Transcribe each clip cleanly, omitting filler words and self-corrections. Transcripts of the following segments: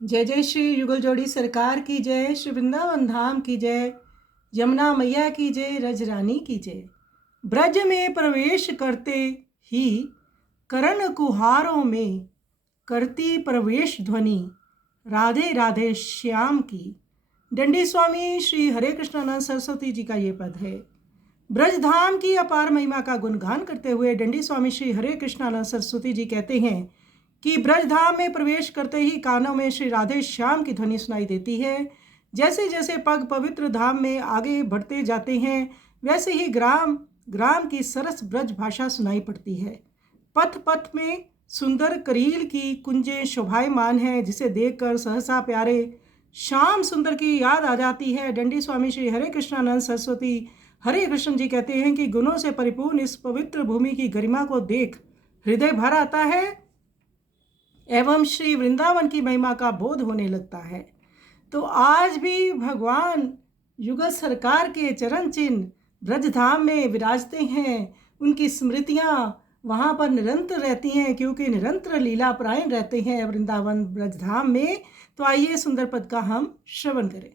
जय जय श्री युगल जोड़ी सरकार की जय, श्री वृंदावन धाम की जय, यमुना मैया की जय, रजरानी की जय। ब्रज में प्रवेश करते ही करण कुहारों में करती प्रवेश ध्वनि, राधे राधे श्याम की। डंडी स्वामी श्री हरे कृष्णानंद सरस्वती जी का ये पद है। ब्रजधाम की अपार महिमा का गुणगान करते हुए डंडी स्वामी श्री हरे कृष्णानंद सरस्वती जी कहते हैं कि ब्रजधाम में प्रवेश करते ही कानों में श्री राधे श्याम की ध्वनि सुनाई देती है। जैसे जैसे पग पवित्र धाम में आगे बढ़ते जाते हैं, वैसे ही ग्राम ग्राम की सरस ब्रज भाषा सुनाई पड़ती है। पथ पथ में सुंदर करील की कुंजें शोभायमान है, जिसे देखकर सहसा प्यारे श्याम सुंदर की याद आ जाती है। डंडी स्वामी श्री हरे कृष्णानंद सरस्वती हरे कृष्ण जी कहते हैं कि गुणों से परिपूर्ण इस पवित्र भूमि की गरिमा को देख हृदय भर आता है एवं श्री वृंदावन की महिमा का बोध होने लगता है। तो आज भी भगवान युगल सरकार के चरण चिन्ह ब्रजधाम में विराजते हैं। उनकी स्मृतियाँ वहाँ पर निरंतर रहती हैं, क्योंकि निरंतर लीला परायण रहते हैं वृंदावन ब्रजधाम में। तो आइए सुंदर पद का हम श्रवण करें।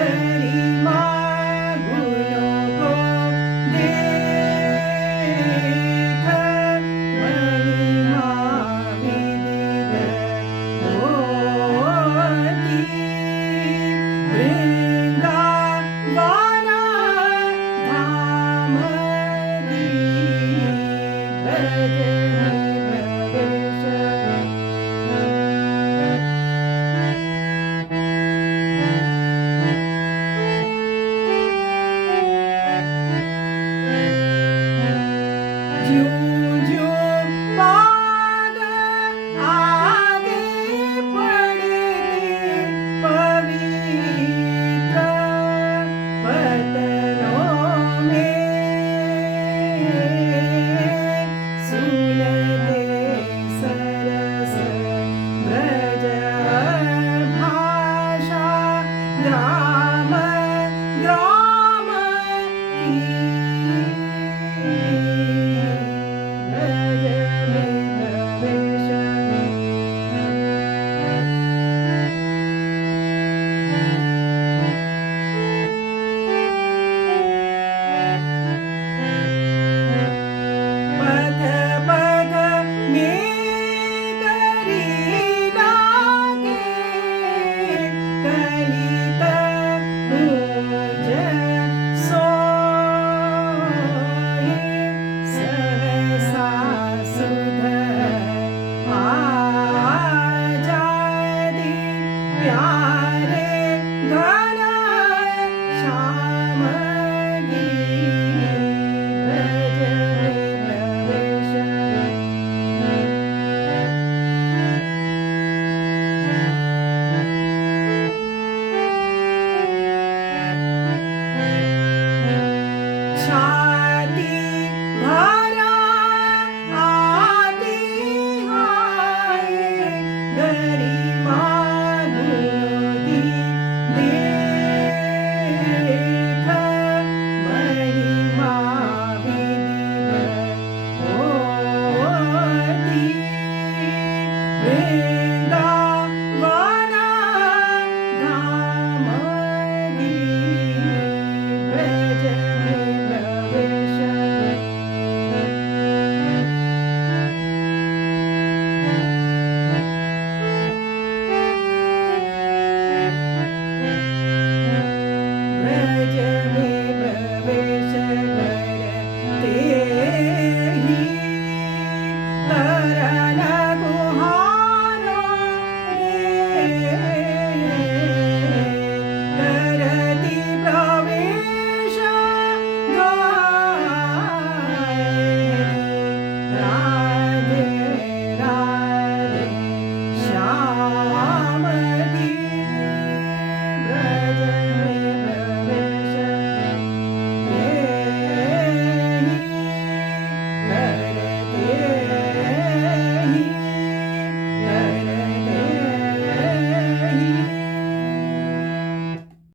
Hey